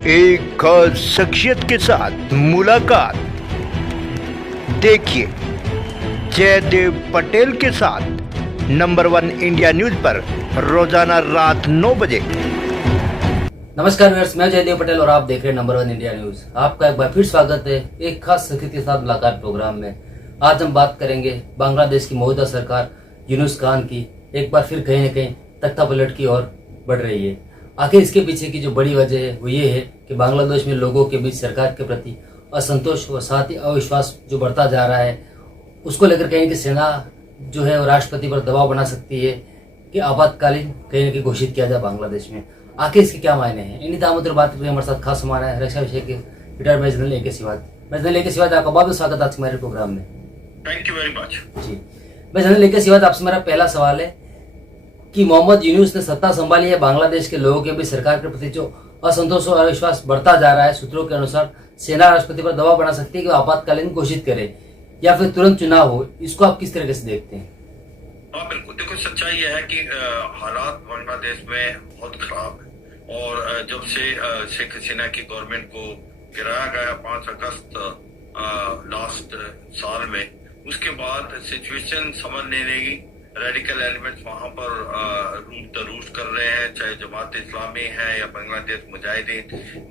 एक खास शख्सियत के साथ मुलाकात। देखिए जयदेव पटेल के साथ नंबर 1 इंडिया न्यूज पर रोजाना रात 9 बजे। नमस्कार व्यूअर्स, मैं जयदेव पटेल और आप देख रहे हैं नंबर 1 इंडिया न्यूज। आपका एक बार फिर स्वागत है एक खास शख्सियत के साथ मुलाकात प्रोग्राम में। आज हम बात करेंगे बांग्लादेश की मौजूदा सरकार यूनुस खान की एक बार फिर कहीं न कहीं तख्तापलट की ओर बढ़ रही है। आखिर इसके पीछे की जो बड़ी वजह है वो ये है कि बांग्लादेश में लोगों के बीच सरकार के प्रति असंतोष और साथ ही अविश्वास जो बढ़ता जा रहा है, उसको लेकर कहीं कि सेना जो है राष्ट्रपति पर दबाव बना सकती है कि आपातकालीन कहीं न कहीं घोषित किया जाए बांग्लादेश में। आखिर इसके क्या मायने हैं, इन्हीं दामों पर बात करके हमारे साथ खास हमारा है रक्षा विषय के retired major general AK. Siwach. Major general AK. Siwach, आपका बहुत बहुत स्वागत आज हमारे प्रोग्राम में। Thank you very much ji, major general AK. Siwach, आपसे मेरा पहला सवाल है कि मोहम्मद यूनुस ने सत्ता संभाली है, बांग्लादेश के लोगों के बीच सरकार के प्रति जो असंतोष और अविश्वास बढ़ता जा रहा है, सूत्रों के अनुसार सेना राष्ट्रपति पर दबाव बना सकती है कि वो आपातकालीन घोषित करे या फिर तुरंत चुनाव हो। इसको आप किस तरीके से देखते हैं? हाँ बिल्कुल, देखो सच्चाई यह है कि हालात बांग्लादेश में बहुत खराब है और जब से शेख हसीना की गवर्नमेंट को गिराया गया 5 अगस्त लास्ट साल में, उसके बाद सिचुएशन समझ नहीं रहेगी। रेडिकल एलिमेंट्स वहां पर रूट कर रहे हैं, चाहे जमात इस्लामी है या बांग्लादेश मुजाहिदीन।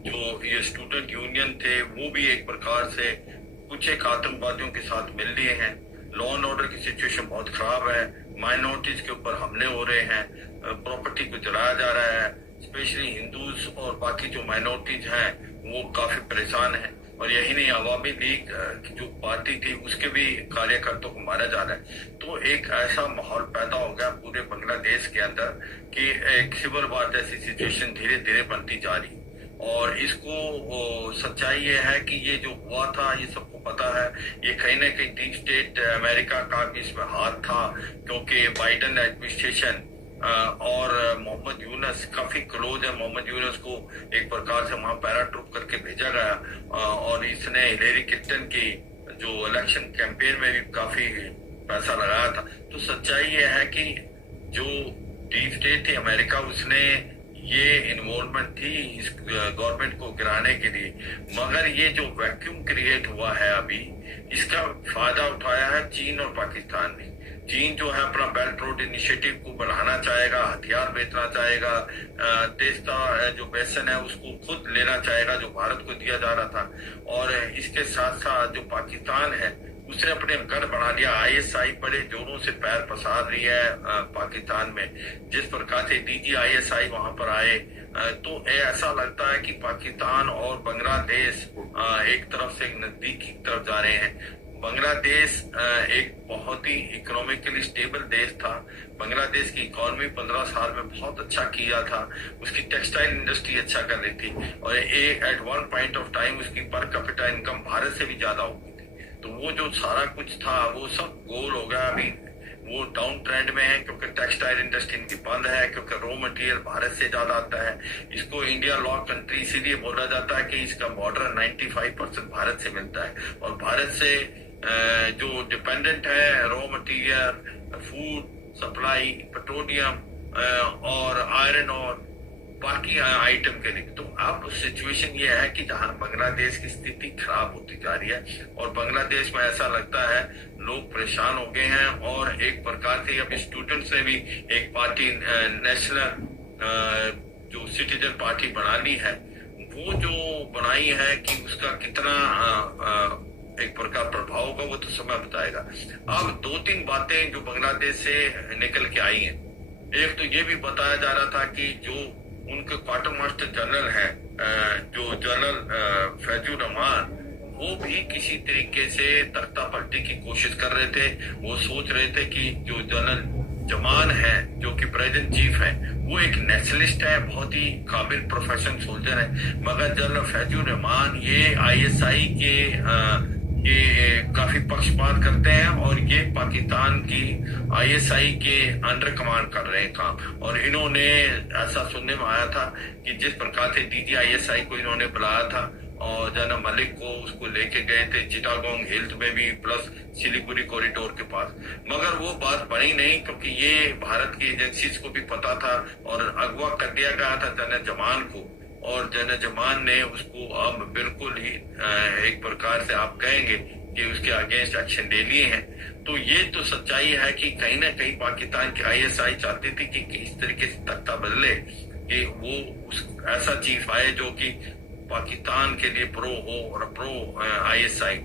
जो ये स्टूडेंट यूनियन थे वो भी एक प्रकार से कुछ एक आतंकवादियों के साथ मिल लिए हैं। लॉ एंड ऑर्डर की सिचुएशन बहुत खराब है, माइनॉरिटीज के ऊपर हमले हो रहे हैं, प्रॉपर्टी को जलाया जा रहा है, स्पेशली हिंदूज और बाकी जो माइनॉरिटीज हैं वो काफी परेशान हैं। और यही नहीं, अवामी लीग की जो पार्टी थी उसके भी कार्यकर्ताओं को मारा जा रहा है। तो एक ऐसा माहौल पैदा हो गया पूरे बांग्लादेश के अंदर कि एक सिविल वार जैसी सिचुएशन धीरे धीरे बनती जा रही। और इसको सच्चाई ये है कि ये जो हुआ था ये सबको पता है, ये कहीं ना कहीं डीप स्टेट अमेरिका का भी इसमें हाथ था, क्योंकि बाइडेन एडमिनिस्ट्रेशन और मोहम्मद यूनुस काफी क्लोज है। मोहम्मद यूनुस को एक प्रकार से वहां पैराट्रूप करके भेजा गया और इसने हिलेरी क्लिंटन की जो इलेक्शन कैंपेन में भी काफी पैसा लगाया था। तो सच्चाई ये है कि जो डीप स्टेट थी अमेरिका, उसने ये इन्वॉल्वमेंट थी इस गवर्नमेंट को गिराने के लिए। मगर ये जो वैक्यूम क्रिएट हुआ है अभी, इसका फायदा उठाया है चीन और पाकिस्तान ने। चीन जो है अपना बेल्ट रोड इनिशिएटिव को बढ़ाना चाहेगा, हथियार बेचना चाहेगा, तेस्ता जो बेसन है उसको खुद लेना चाहेगा जो भारत को दिया जा रहा था। और इसके साथ साथ जो पाकिस्तान है उसने अपने गढ़ बना लिया। आईएसआई बड़े जोरों से पैर पसार रही है पाकिस्तान में। जिस प्रकार से DGISI वहां पर आए तो ऐसा लगता है कि पाकिस्तान और बांग्लादेश एक तरफ से नजदीक की तरफ जा रहे हैं। बांग्लादेश एक बहुत ही इकोनॉमिकली स्टेबल देश था। बांग्लादेश की इकोनॉमी 15 साल में बहुत अच्छा किया था, उसकी टेक्सटाइल इंडस्ट्री अच्छा कर रही थी और at one point of time उसकी पर कैपिटा इनकम भारत से भी ज्यादा हो गई थी। तो वो जो सारा कुछ था वो सब गोल हो गया। अभी वो डाउन ट्रेंड में है क्योंकि टेक्सटाइल इंडस्ट्री इनकी बंद है, क्योंकि रॉ मटेरियल भारत से ज्यादा आता है। इसको इंडिया लॉ कंट्री इसीलिए बोला जाता है कि इसका बॉर्डर 95% भारत से मिलता है और भारत से जो डिपेंडेंट है raw material, food supply, petroleum और आयरन और बाकी आइटम के लिए। तो अब सिचुएशन ये है कि जहां बांग्लादेश की स्थिति खराब होती जा रही है और बांग्लादेश में ऐसा लगता है लोग परेशान हो गए हैं। और एक प्रकार से अब स्टूडेंट्स ने भी एक पार्टी नेशनल जो सिटीजन पार्टी बना ली है, वो जो बनाई है कि उसका कितना एक प्रकार प्रभाव होगा वो तो समय बताएगा। अब 2-3 बातें जो बांग्लादेश से निकल के आई हैं। एक तो ये भी बताया जा रहा था कि जो उनके क्वार्टर मास्टर जनरल है जो जनरल फैजुर रहमान, वो भी किसी तरीके से तख्ता पलटी की कोशिश कर रहे थे। वो सोच रहे थे कि जो जनरल जमान है जो कि प्रेजेंट चीफ है वो एक नेशनलिस्ट है, बहुत ही काबिल प्रोफेशनल सोल्जर है। मगर जनरल फैजुर रहमान ये ISI के ये काफी पक्षपात करते हैं और ये पाकिस्तान की ISI के अंडर कमांड कर रहे हैं काम। और इन्होंने ऐसा सुनने में आया था कि जिस प्रकार से DGISI को इन्होंने बुलाया था और जनरल मलिक को उसको लेके गए थे चिटागोंग हिल्स में भी प्लस सिलीगुड़ी कॉरिडोर के पास, मगर वो बात बनी नहीं क्योंकि ये भारत की एजेंसीज को भी पता था और अगवा कर दिया गया था जनरल जमान को। और जन जमान ने उसको अब बिल्कुल ही एक प्रकार से आप कहेंगे कि उसके अगेंस्ट एक्शन ले लिए हैं। तो ये तो सच्चाई है कि कहीं ना कहीं पाकिस्तान की ISI चाहती थी कि इस तरीके से तख्ता बदले कि वो ऐसा चीफ आए जो कि पाकिस्तान के लिए प्रो हो और प्रो ISI,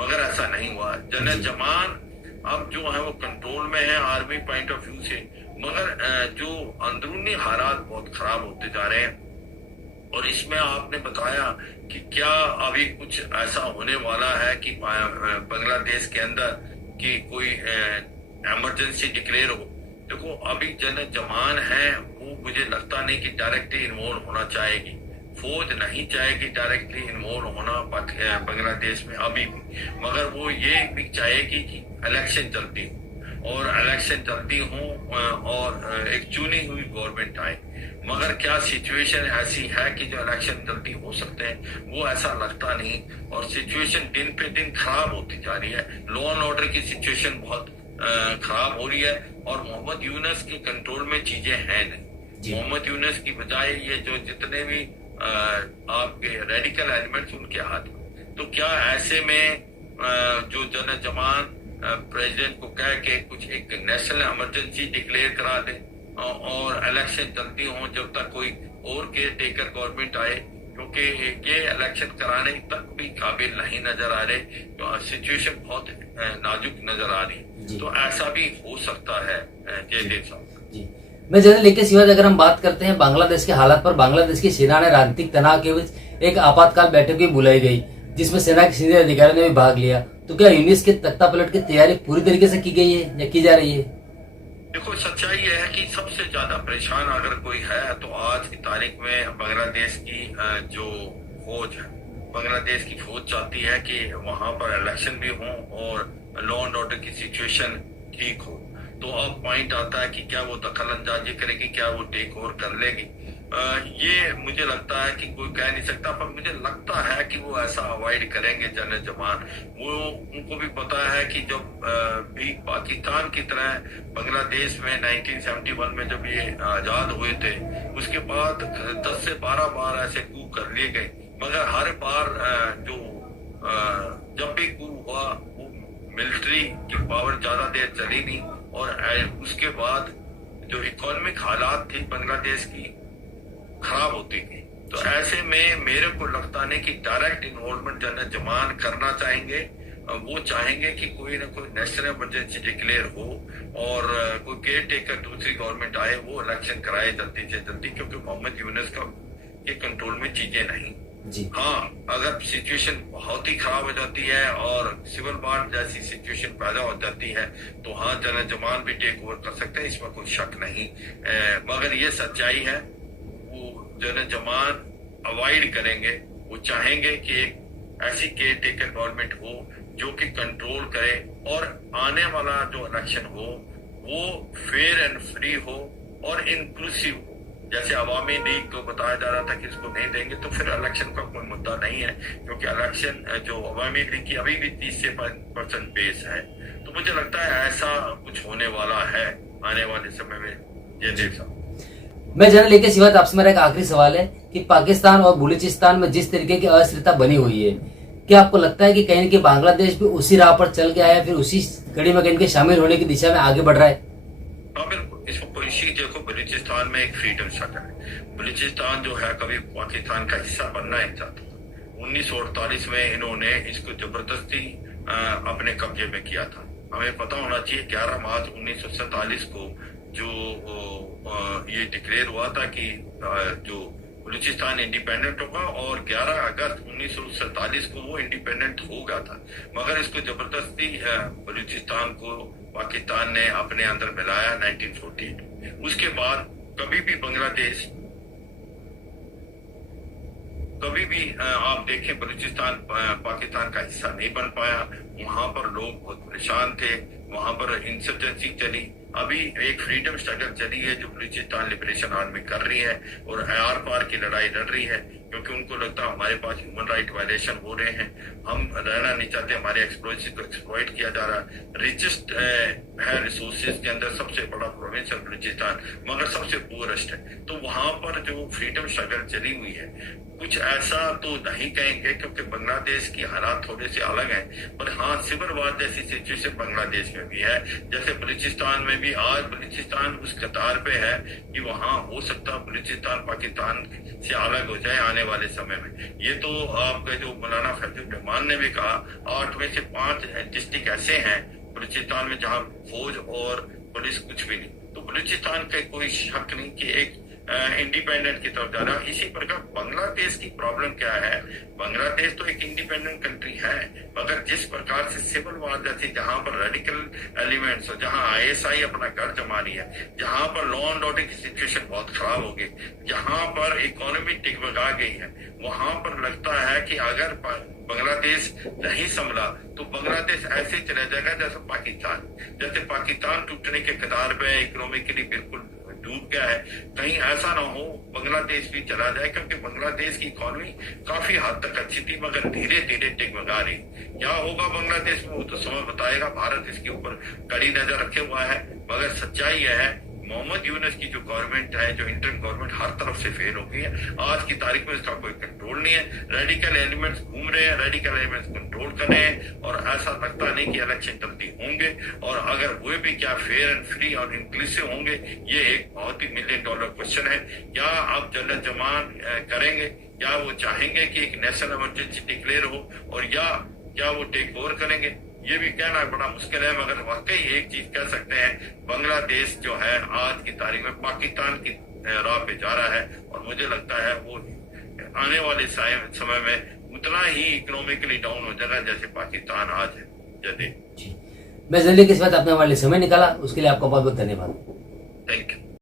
मगर ऐसा नहीं हुआ। जन जमान अब जो है वो कंट्रोल में है आर्मी पॉइंट ऑफ व्यू से, मगर जो अंदरूनी हालात बहुत खराब होते जा रहे हैं। और इसमें आपने बताया कि क्या अभी कुछ ऐसा होने वाला है कि बांग्लादेश के अंदर कि कोई इमरजेंसी डिक्लेयर हो। देखो अभी जन जमान है वो मुझे लगता नहीं कि डायरेक्टली इन्वॉल्व होना चाहेगी, फौज नहीं चाहेगी डायरेक्टली इन्वॉल्व होना बांग्लादेश में अभी भी, मगर वो ये भी चाहेगी कि इलेक्शन जल्दी हो और इलेक्शन जल्दी हो और एक चुनी हुई गवर्नमेंट आए। मगर क्या सिचुएशन ऐसी है कि जो इलेक्शन जल्दी हो सकते हैं, वो ऐसा लगता नहीं। और सिचुएशन दिन पे दिन खराब होती जा रही है, लॉ एंड ऑर्डर की सिचुएशन बहुत खराब हो रही है और मोहम्मद यूनुस के कंट्रोल में चीजें हैं नहीं। मोहम्मद यूनुस की बजाय ये जो जितने भी आपके रेडिकल एलिमेंट्स उनके हाथ में। तो क्या ऐसे में जो जन जमान प्रेसिडेंट को कह के कुछ एक नेशनल इमरजेंसी डिक्लेयर करा दे और इलेक्शन जल्दी हो जब तक कोई और केयर टेकर गवर्नमेंट आए, क्योंकि ये इलेक्शन कराने तक भी काबिल नहीं नजर आ रहे, तो सिचुएशन बहुत नाजुक नजर आ रही। तो ऐसा भी हो सकता है जयदेव साहब जी। मैं जनरल लेके सिवाज अगर हम बात करते हैं बांग्लादेश के हालात पर, बांग्लादेश की सेना ने राजनीतिक तनाव के बीच एक आपातकाल बैठक भी बुलाई गई जिसमें सेना के सीनियर अधिकारियों ने भी भाग लिया। तो क्या यूनिस के तख्ता पलट की तैयारी पूरी तरीके से की गई है या की जा रही है? देखो सच्चाई यह है कि सबसे ज्यादा परेशान अगर कोई है तो आज की तारीख में बांग्लादेश की जो फौज है, बांग्लादेश की फौज चाहती है कि वहां पर इलेक्शन भी हो और लॉ एंड ऑर्डर की सिचुएशन ठीक हो। तो अब पॉइंट आता है कि क्या वो दखल अंदाजी करेगी, क्या वो टेक ओवर कर लेगी। ये मुझे लगता है कि कोई कह नहीं सकता, पर मुझे लगता है कि वो ऐसा अवॉइड करेंगे जन जमान। वो उनको भी पता है कि जब भी पाकिस्तान की तरह बांग्लादेश में 1971 में जब ये आजाद हुए थे, उसके बाद 10 से 12 बार ऐसे कू कर लिए गए, मगर हर बार जब भी कू हुआ वो मिलिट्री की पावर ज्यादा देर चली नहीं और उसके बाद जो इकोनॉमिक हालात थी बांग्लादेश की खराब होती थी। तो ऐसे में मेरे को लगता नहीं कि डायरेक्ट इन्वॉल्वमेंट जन जमान करना चाहेंगे। वो चाहेंगे कि कोई ना कोई नेशनल इमरजेंसी डिक्लेयर हो और कोई केयर टेकर दूसरी गवर्नमेंट आए, वो इलेक्शन कराए जल्दी से जल्दी, क्योंकि मोहम्मद यूनुस का के कंट्रोल में चीजें नहीं जी। हाँ, अगर सिचुएशन बहुत ही खराब हो जाती है और सिविल वार जैसी सिचुएशन पैदा हो जाती है तो हाँ जन जमान भी टेक ओवर कर सकते हैं, इसमें कोई शक नहीं। मगर ये सच्चाई है, जन जमान अवॉइड करेंगे। वो चाहेंगे कि एक ऐसी केयर टेकर गवर्नमेंट हो जो कि कंट्रोल करे और आने वाला जो इलेक्शन हो वो फेयर एंड फ्री हो और इंक्लूसिव हो। जैसे अवामी लीग को बताया जा रहा था कि इसको नहीं देंगे, तो फिर इलेक्शन का कोई मुद्दा नहीं है, क्योंकि इलेक्शन जो अवामी लीग की अभी भी 30 से 5% बेस है। तो मुझे लगता है ऐसा कुछ होने वाला है आने वाले समय में। जयदेव साहब, मैं जनरल लेके सिवा आपसे मेरा एक आखिरी सवाल है कि पाकिस्तान और बलूचिस्तान में जिस तरीके की अस्थिरता बनी हुई है, क्या आपको लगता है कि कहीं न कहीं बांग्लादेश भी उसी राह पर चल गया है, फिर उसी कड़ी में कहीं के शामिल होने की दिशा में आगे बढ़ रहा है? हाँ बिल्कुल, इसको पॉलिसी देखो, बलूचिस्तान में एक फ्रीडम स्ट्रगल है। बलूचिस्तान जो है कभी पाकिस्तान का हिस्सा बनना नहीं चाहता था। 1948 में इन्होंने इसको जबरदस्ती अपने कब्जे में किया था। हमें पता होना चाहिए 11 मार्च 1947 को जो ये डिक्लेयर हुआ था कि जो बलूचिस्तान इंडिपेंडेंट होगा और 11 अगस्त 1947 को वो इंडिपेंडेंट हो गया था। मगर इसको जबरदस्ती बलूचिस्तान को पाकिस्तान ने अपने अंदर मिलाया 1948। उसके बाद कभी भी बांग्लादेश आप देखें बलूचिस्तान पाकिस्तान का हिस्सा नहीं बन पाया। वहां पर लोग बहुत परेशान थे, वहां पर इंसर्जेंसी चली। अभी एक फ्रीडम स्ट्रगल चली है जो बलूचिस्तान लिबरेशन आर्मी कर रही है और आर पार की लड़ाई लड़ रही है। क्योंकि उनको लगता है हमारे पास ह्यूमन राइट वायलेशन हो रहे हैं, हम रहना नहीं चाहते, हमारे एक्सप्लोसिव को एक्सप्लॉइट किया जा रहा है। रिचेस्ट है रिसोर्सेज के अंदर सबसे बड़ा प्रोविंस है बलूचिस्तान, मगर सबसे पुअरेस्ट है। तो वहां पर जो फ्रीडम स्ट्रगल चली हुई है, कुछ ऐसा तो नहीं कहेंगे क्योंकि बांग्लादेश की हालात थोड़े से अलग हैं, पर हाँ सिविल वार जैसी सिचुएशन बांग्लादेश में भी है। जैसे बलूचिस्तान में भी आज बलूचिस्तान उस कतार पे है कि वहां हो सकता है बलूचिस्तान पाकिस्तान से अलग हो जाए आने वाले समय में। ये तो आपके जो मौलाना फैजुल रहमान ने भी कहा, 8 में से 5 डिस्ट्रिक्ट ऐसे हैं बलूचिस्तान में जहां फौज और पुलिस कुछ भी नहीं। तो बलूचिस्तान का कोई शक नहीं कि एक इंडिपेंडेंट की तरफ जा रहा है। इसी प्रकार बांग्लादेश की प्रॉब्लम क्या है, बांग्लादेश तो एक इंडिपेंडेंट कंट्री है, मगर जिस प्रकार से सिविल वार जैसी जहां पर रेडिकल एलिमेंट्स, जहां आईएसआई अपना घर जमा रही है, जहां पर लॉ एंड ऑर्डर की सिचुएशन बहुत खराब हो गई, जहां पर इकोनॉमी टिकबगा गई है, वहां पर लगता है कि अगर बांग्लादेश नहीं संभला तो बांग्लादेश ऐसे चला जाएगा जैसे पाकिस्तान टूटने के कगार पे इकोनॉमिकली बिल्कुल डूब गया है। कहीं ऐसा ना हो बांग्लादेश भी चला जाए, क्योंकि बांग्लादेश की इकोनॉमी काफी हद तक अच्छी थी मगर धीरे धीरे टिकमगा रही। क्या होगा बांग्लादेश में वो तो समय बताएगा, भारत इसके ऊपर कड़ी नजर रखे हुआ है। मगर सच्चाई यह है मोहम्मद यूनुस की जो गवर्नमेंट है, जो इंटरिम गवर्नमेंट हर तरफ से फेल हो गई है। आज की तारीख में इसका कोई कंट्रोल नहीं है, रेडिकल एलिमेंट्स घूम रहे हैं, रेडिकल एलिमेंट्स कंट्रोल कर रहे हैं, और ऐसा लगता नहीं कि इलेक्शन जल्दी होंगे, और अगर हुए भी क्या फेयर एंड फ्री और इंक्लूसिव होंगे, ये एक बहुत ही $1 मिलियन क्वेश्चन है। क्या अब जनरल जमान करेंगे, क्या वो चाहेंगे कि एक नेशनल इमरजेंसी डिक्लेयर हो, और या क्या वो टेक ओवर करेंगे, ये भी कहना बड़ा मुश्किल है। मगर वाकई एक चीज कह सकते हैं, बांग्लादेश जो है आज की तारीख में पाकिस्तान की राह पे जा रहा है, और मुझे लगता है वो आने वाले समय में उतना ही इकोनॉमिकली डाउन हो जाएगा जैसे पाकिस्तान आज है। जय देव। मैं जल्दी किस बात आपने हमारे लिए समय निकाला, उसके लिए आपका बहुत बहुत धन्यवाद। Thank you.